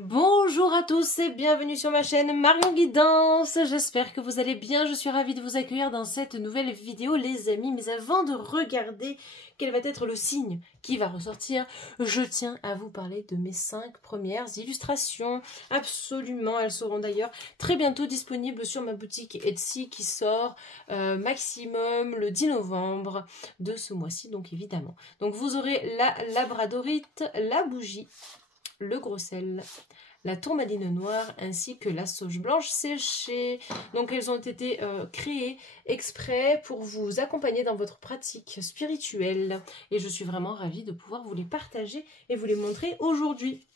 Bonjour à tous et bienvenue sur ma chaîne Marion Guidance. J'espère que vous allez bien. Je suis ravie de vous accueillir dans cette nouvelle vidéo les amis. Mais avant de regarder quel va être le signe qui va ressortir, je tiens à vous parler de mes 5 premières illustrations. Absolument, elles seront d'ailleurs très bientôt disponibles sur ma boutique Etsy qui sort maximum le 10 novembre de ce mois-ci, donc évidemment. Donc vous aurez la labradorite, la bougie, le gros sel, la tourmaline noire ainsi que la sauge blanche séchée. Donc elles ont été créées exprès pour vous accompagner dans votre pratique spirituelle et je suis vraiment ravie de pouvoir vous les partager et vous les montrer aujourd'hui.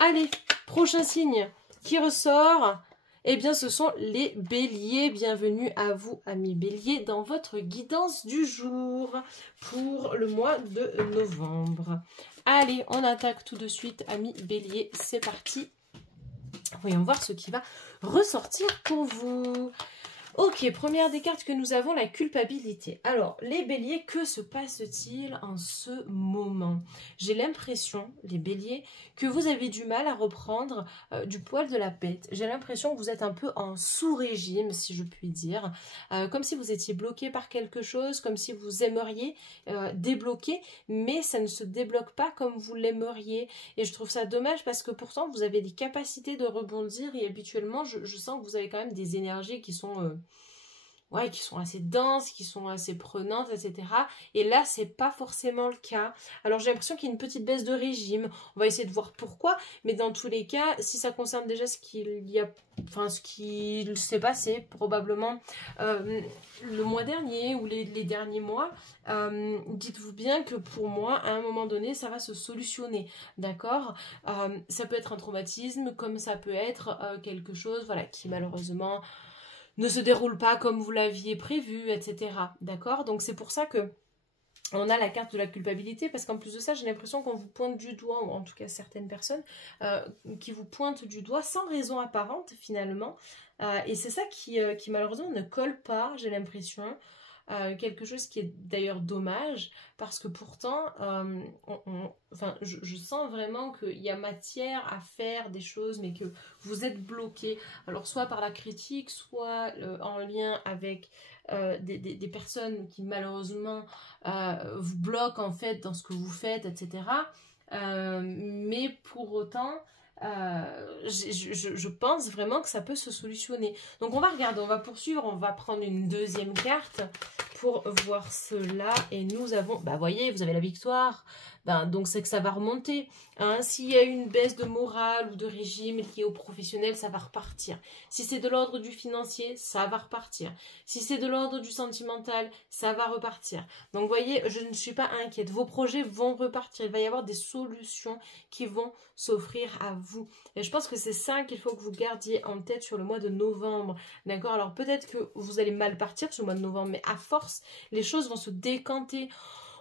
Allez, prochain signe qui ressort, eh bien ce sont les béliers. Bienvenue à vous amis béliers dans votre guidance du jour pour le mois de novembre. Allez, on attaque tout de suite, amis béliers, c'est parti. Voyons voir ce qui va ressortir pour vous. Ok, première des cartes que nous avons, la culpabilité. Alors, les béliers, que se passe-t-il en ce moment? J'ai l'impression, les béliers, que vous avez du mal à reprendre du poil de la bête. J'ai l'impression que vous êtes un peu en sous-régime, si je puis dire. Comme si vous étiez bloqué par quelque chose, comme si vous aimeriez débloquer, mais ça ne se débloque pas comme vous l'aimeriez. Et je trouve ça dommage parce que pourtant, vous avez des capacités de rebondir et habituellement, je sens que vous avez quand même des énergies qui sont... ouais, qui sont assez denses, qui sont assez prenantes, etc. Et là, c'est pas forcément le cas. Alors, j'ai l'impression qu'il y a une petite baisse de régime. On va essayer de voir pourquoi. Mais dans tous les cas, si ça concerne déjà ce qu'il s'est passé probablement le mois dernier ou les derniers mois, dites-vous bien que pour moi, à un moment donné, ça va se solutionner. D'accord? Ça peut être un traumatisme, comme ça peut être quelque chose, voilà, qui malheureusement... ne se déroule pas comme vous l'aviez prévu, etc. D'accord? Donc c'est pour ça que on a la carte de la culpabilité, parce qu'en plus de ça, j'ai l'impression qu'on vous pointe du doigt, ou en tout cas certaines personnes, qui vous pointent du doigt sans raison apparente finalement. Et c'est ça qui malheureusement ne colle pas, j'ai l'impression. Quelque chose qui est d'ailleurs dommage parce que pourtant enfin, je sens vraiment qu'il y a matière à faire des choses mais que vous êtes bloqué, alors soit par la critique, soit en lien avec des personnes qui malheureusement vous bloquent en fait dans ce que vous faites, etc. Mais pour autant je pense vraiment que ça peut se solutionner. Donc on va regarder, on va poursuivre, on va prendre une deuxième carte pour voir cela. Et nous avons, bah voyez, vous avez la victoire. Ben, donc c'est que ça va remonter. Hein. S'il y a une baisse de morale ou de régime liée au professionnel, ça va repartir. Si c'est de l'ordre du financier, ça va repartir. Si c'est de l'ordre du sentimental, ça va repartir. Donc vous voyez, je ne suis pas inquiète. Vos projets vont repartir. Il va y avoir des solutions qui vont s'offrir à vous. Et je pense que c'est ça qu'il faut que vous gardiez en tête sur le mois de novembre. D'accord? Alors peut-être que vous allez mal partir sur le mois de novembre, mais à force, les choses vont se décanter.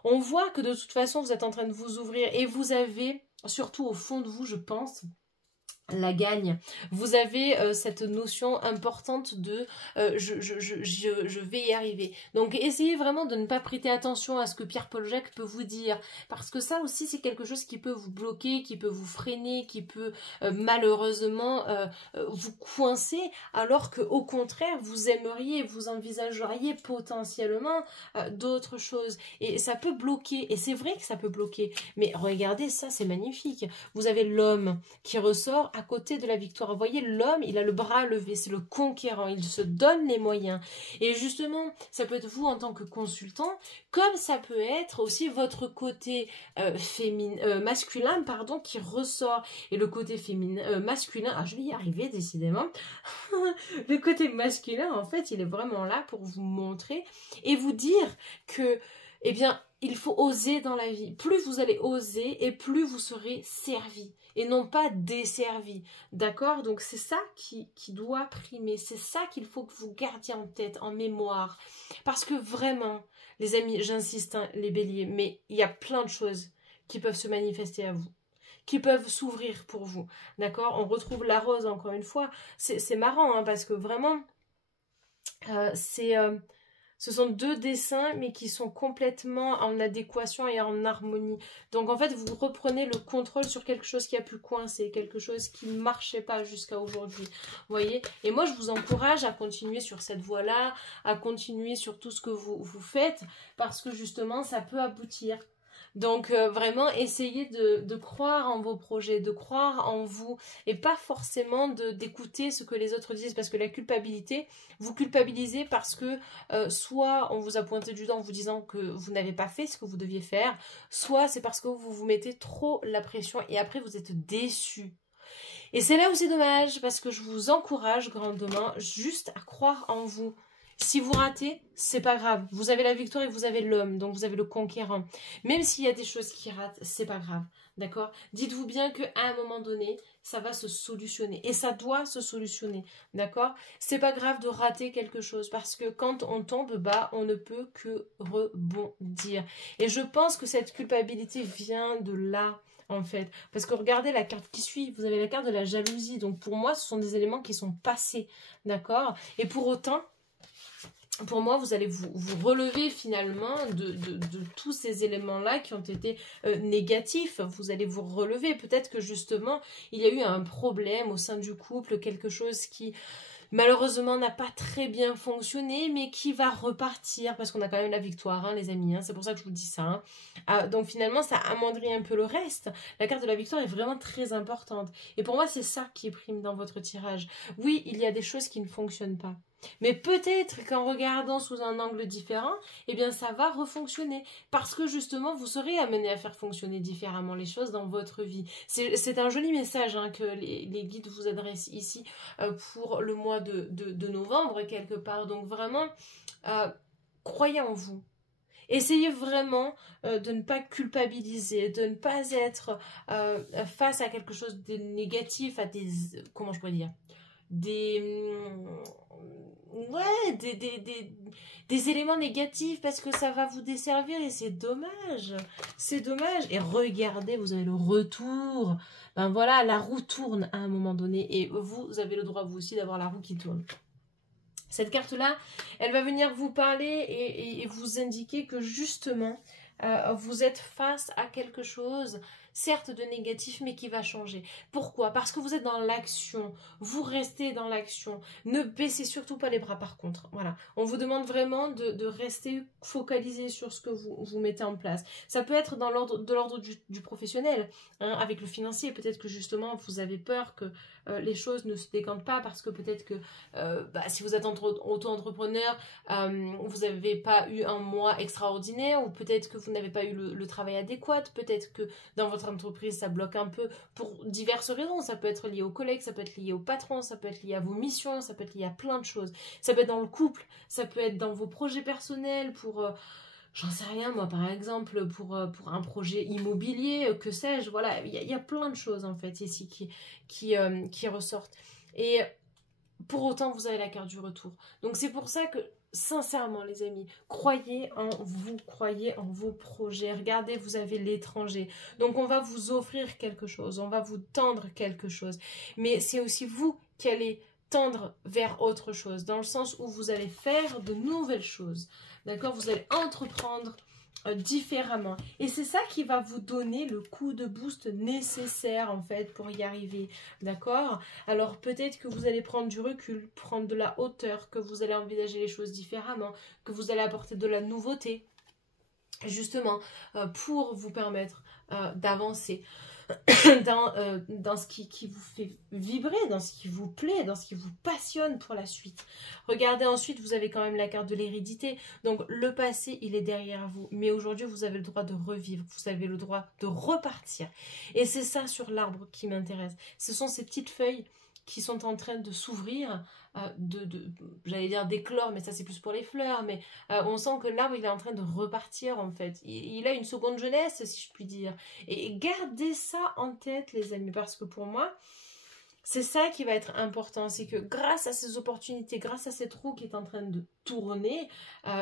On voit que de toute façon, vous êtes en train de vous ouvrir et vous avez, surtout au fond de vous, je pense, la gagne. Vous avez cette notion importante de je vais y arriver. Donc essayez vraiment de ne pas prêter attention à ce que Pierre-Paul Jacques peut vous dire, parce que ça aussi c'est quelque chose qui peut vous bloquer, qui peut vous freiner, qui peut malheureusement vous coincer, alors que au contraire vous aimeriez, vous envisageriez potentiellement d'autres choses. Et ça peut bloquer, et c'est vrai que ça peut bloquer, mais regardez ça, c'est magnifique. Vous avez l'homme qui ressort à côté de la victoire. Vous voyez, l'homme, il a le bras levé, c'est le conquérant, il se donne les moyens. Et justement, ça peut être vous en tant que consultant, comme ça peut être aussi votre côté masculin, pardon, qui ressort. Et le côté masculin, ah, je vais y arriver décidément, le côté masculin, en fait, il est vraiment là pour vous montrer et vous dire que, eh bien, il faut oser dans la vie. Plus vous allez oser et plus vous serez servi et non pas desservi. D'accord? Donc c'est ça qui doit primer. C'est ça qu'il faut que vous gardiez en tête, en mémoire. Parce que vraiment, les amis, j'insiste, hein, les béliers, mais il y a plein de choses qui peuvent se manifester à vous, qui peuvent s'ouvrir pour vous. D'accord? On retrouve la rose encore une fois. C'est marrant, hein, parce que vraiment, Ce sont deux dessins, mais qui sont complètement en adéquation et en harmonie. Donc, en fait, vous reprenez le contrôle sur quelque chose qui a pu coincer, quelque chose qui ne marchait pas jusqu'à aujourd'hui. Vous voyez? Et moi, je vous encourage à continuer sur cette voie-là, à continuer sur tout ce que vous faites, parce que justement, ça peut aboutir. Donc vraiment essayez de croire en vos projets, de croire en vous et pas forcément d'écouter ce que les autres disent, parce que la culpabilité, vous culpabilisez parce que soit on vous a pointé du doigt en vous disant que vous n'avez pas fait ce que vous deviez faire, soit c'est parce que vous vous mettez trop la pression et après vous êtes déçu. Et c'est là où c'est dommage, parce que je vous encourage grandement juste à croire en vous. Si vous ratez, c'est pas grave. Vous avez la victoire et vous avez l'homme, donc vous avez le conquérant. Même s'il y a des choses qui ratent, c'est pas grave. D'accord? Dites-vous bien qu'à un moment donné, ça va se solutionner. Et ça doit se solutionner. D'accord? C'est pas grave de rater quelque chose, parce que quand on tombe bas, on ne peut que rebondir. Et je pense que cette culpabilité vient de là. En fait, parce que regardez la carte qui suit, vous avez la carte de la jalousie, donc pour moi ce sont des éléments qui sont passés, d'accord? Et pour autant, pour moi, vous allez vous relever finalement de tous ces éléments-là qui ont été négatifs. Vous allez vous relever. Peut-être que justement, il y a eu un problème au sein du couple, quelque chose qui malheureusement n'a pas très bien fonctionné, mais qui va repartir, parce qu'on a quand même la victoire, hein, les amis, hein, c'est pour ça que je vous dis ça. Hein. Donc finalement, ça amoindrit un peu le reste. La carte de la victoire est vraiment très importante. Et pour moi, c'est ça qui prime dans votre tirage. Oui, il y a des choses qui ne fonctionnent pas. Mais peut-être qu'en regardant sous un angle différent, eh bien ça va refonctionner. Parce que justement, vous serez amené à faire fonctionner différemment les choses dans votre vie. C'est un joli message hein, que les guides vous adressent ici pour le mois de novembre, quelque part. Donc vraiment, croyez en vous. Essayez vraiment de ne pas culpabiliser, de ne pas être face à quelque chose de négatif, à des... Comment je pourrais dire ? Ouais, des éléments négatifs, parce que ça va vous desservir et c'est dommage. C'est dommage. Et regardez, vous avez le retour. Ben voilà, la roue tourne à un moment donné et vous avez le droit vous aussi d'avoir la roue qui tourne. Cette carte-là, elle va venir vous parler et vous indiquer que justement, vous êtes face à quelque chose, certes de négatif, mais qui va changer. Pourquoi? Parce que vous êtes dans l'action, vous restez dans l'action. Ne baissez surtout pas les bras par contre. Voilà. On vous demande vraiment de rester focalisé sur ce que vous mettez en place. Ça peut être dans l'ordre du professionnel, hein, avec le financier. Peut-être que justement, vous avez peur que les choses ne se décantent pas, parce que peut-être que si vous êtes auto-entrepreneur, vous n'avez pas eu un mois extraordinaire, ou peut-être que vous n'avez pas eu le travail adéquat, peut-être que dans votre entreprise ça bloque un peu pour diverses raisons. Ça peut être lié aux collègues, ça peut être lié au patron, ça peut être lié à vos missions, ça peut être lié à plein de choses. Ça peut être dans le couple, ça peut être dans vos projets personnels pour... j'en sais rien, moi, par exemple, pour un projet immobilier, que sais-je, voilà, il y a plein de choses, en fait, ici, qui ressortent. Et pour autant, vous avez la carte du retour. Donc, c'est pour ça que, sincèrement, les amis, croyez en vous, croyez en vos projets. Regardez, vous avez l'étranger. Donc, on va vous offrir quelque chose, on va vous tendre quelque chose. Mais c'est aussi vous qui allez tendre vers autre chose, dans le sens où vous allez faire de nouvelles choses. D'accord? Vous allez entreprendre différemment. Et c'est ça qui va vous donner le coup de boost nécessaire, en fait, pour y arriver. D'accord? Alors, peut-être que vous allez prendre du recul, prendre de la hauteur, que vous allez envisager les choses différemment, que vous allez apporter de la nouveauté, justement, pour vous permettre d'avancer dans ce qui vous fait vibrer, dans ce qui vous plaît, dans ce qui vous passionne pour la suite. Regardez ensuite, vous avez quand même la carte de l'hérédité. Donc le passé, il est derrière vous. Mais aujourd'hui, vous avez le droit de revivre. Vous avez le droit de repartir. Et c'est ça sur l'arbre qui m'intéresse. Ce sont ces petites feuilles qui sont en train de s'ouvrir, j'allais dire d'éclore, mais ça c'est plus pour les fleurs, mais on sent que l'arbre il est en train de repartir en fait, il a une seconde jeunesse si je puis dire, et gardez ça en tête les amis, parce que pour moi, c'est ça qui va être important, c'est que grâce à ces opportunités, grâce à cette roue qui est en train de tourner,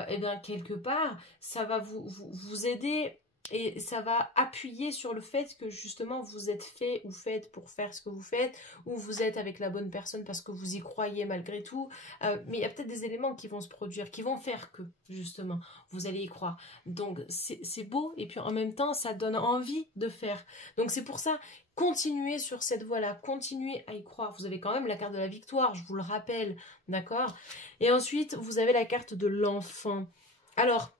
et bien quelque part, ça va vous aider Et ça va appuyer sur le fait que justement vous êtes fait ou faites pour faire ce que vous faites, ou vous êtes avec la bonne personne parce que vous y croyez malgré tout. Mais il y a peut-être des éléments qui vont se produire, qui vont faire que justement vous allez y croire. Donc c'est beau, et puis en même temps ça donne envie de faire. Donc c'est pour ça, continuez sur cette voie-là, continuez à y croire. Vous avez quand même la carte de la victoire, je vous le rappelle, d'accord? Et ensuite vous avez la carte de l'enfant. Alors,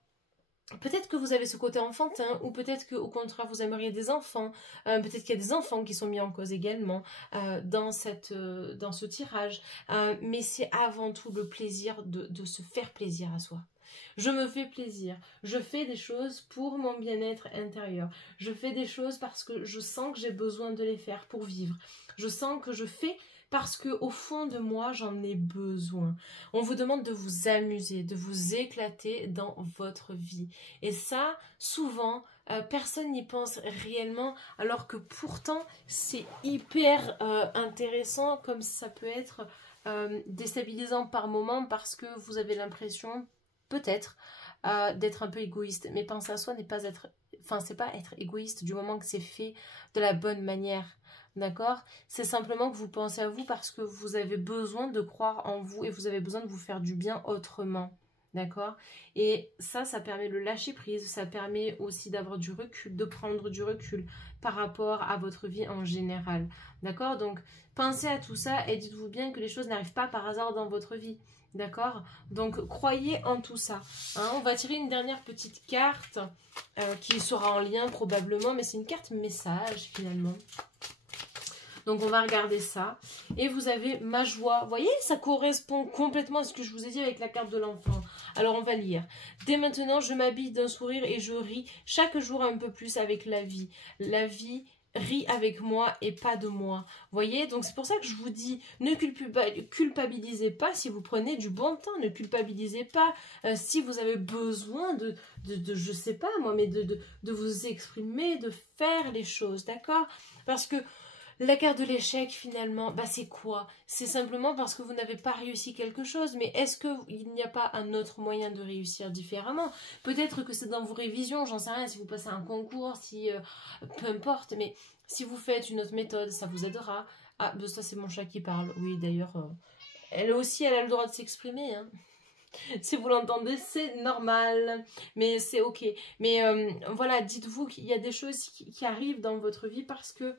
peut-être que vous avez ce côté enfantin, ou peut-être qu'au contraire vous aimeriez des enfants, peut-être qu'il y a des enfants qui sont mis en cause également dans ce tirage, mais c'est avant tout le plaisir de se faire plaisir à soi. Je me fais plaisir, je fais des choses pour mon bien-être intérieur, je fais des choses parce que je sens que j'ai besoin de les faire pour vivre, je sens que je fais parce que au fond de moi, j'en ai besoin. On vous demande de vous amuser, de vous éclater dans votre vie. Et ça, souvent, personne n'y pense réellement, alors que pourtant, c'est hyper intéressant, comme ça peut être déstabilisant par moment, parce que vous avez l'impression, peut-être, d'être un peu égoïste. Mais penser à soi n'est pas être... Enfin, c'est pas être égoïste du moment que c'est fait de la bonne manière. D'accord? C'est simplement que vous pensez à vous parce que vous avez besoin de croire en vous et vous avez besoin de vous faire du bien autrement. D'accord? Et ça permet le lâcher prise, ça permet aussi d'avoir du recul, de prendre du recul par rapport à votre vie en général. D'accord? Donc, pensez à tout ça et dites-vous bien que les choses n'arrivent pas par hasard dans votre vie. D'accord? Donc, croyez en tout ça. Hein? On va tirer une dernière petite carte qui sera en lien probablement, mais c'est une carte message finalement. Donc, on va regarder ça. Et vous avez ma joie. Vous voyez, ça correspond complètement à ce que je vous ai dit avec la carte de l'enfant. Alors, on va lire. Dès maintenant, je m'habille d'un sourire et je ris chaque jour un peu plus avec la vie. La vie rit avec moi et pas de moi. Vous voyez, donc c'est pour ça que je vous dis, ne culpabilisez pas si vous prenez du bon temps. Ne culpabilisez pas si vous avez besoin de je sais pas moi, mais de vous exprimer, de faire les choses, d'accord? Parce que la carte de l'échec, finalement, bah c'est quoi? C'est simplement parce que vous n'avez pas réussi quelque chose. Mais est-ce qu'il n'y a pas un autre moyen de réussir différemment? Peut-être que c'est dans vos révisions, j'en sais rien, si vous passez un concours, si peu importe. Mais si vous faites une autre méthode, ça vous aidera. Ah, ben ça c'est mon chat qui parle. Oui, d'ailleurs, elle aussi, elle a le droit de s'exprimer, hein. Si vous l'entendez, c'est normal, mais c'est ok. Mais voilà, dites-vous qu'il y a des choses qui arrivent dans votre vie parce que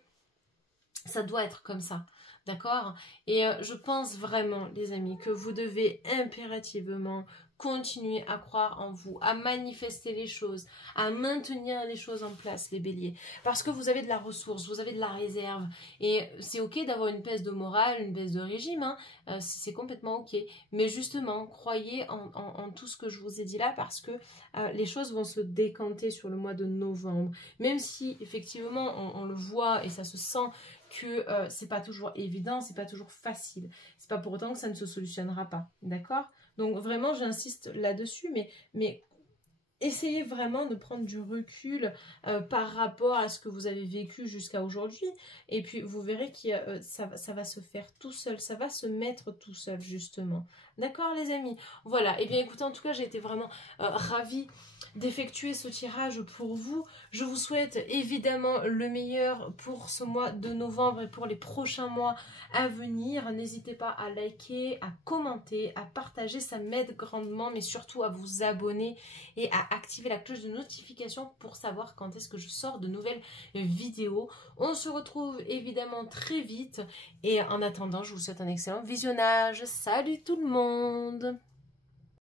ça doit être comme ça, d'accord? Et je pense vraiment, les amis, que vous devez impérativement continuer à croire en vous, à manifester les choses, à maintenir les choses en place, les béliers. Parce que vous avez de la ressource, vous avez de la réserve. Et c'est ok d'avoir une baisse de morale, une baisse de régime, hein, c'est complètement ok. Mais justement, croyez en tout ce que je vous ai dit là, parce que les choses vont se décanter sur le mois de novembre. Même si, effectivement, on le voit et ça se sent que c'est pas toujours évident, c'est pas toujours facile. C'est pas pour autant que ça ne se solutionnera pas, d'accord? Donc vraiment, j'insiste là-dessus, mais essayez vraiment de prendre du recul par rapport à ce que vous avez vécu jusqu'à aujourd'hui. Et puis, vous verrez que ça va se faire tout seul. Ça va se mettre tout seul, justement. D'accord, les amis? Voilà. Et bien, écoutez, en tout cas, j'ai été vraiment ravie d'effectuer ce tirage pour vous. Je vous souhaite évidemment le meilleur pour ce mois de novembre et pour les prochains mois à venir. N'hésitez pas à liker, à commenter, à partager. Ça m'aide grandement, mais surtout à vous abonner et à activer la cloche de notification pour savoir quand est-ce que je sors de nouvelles vidéos. On se retrouve évidemment très vite et en attendant, je vous souhaite un excellent visionnage. Salut tout le monde!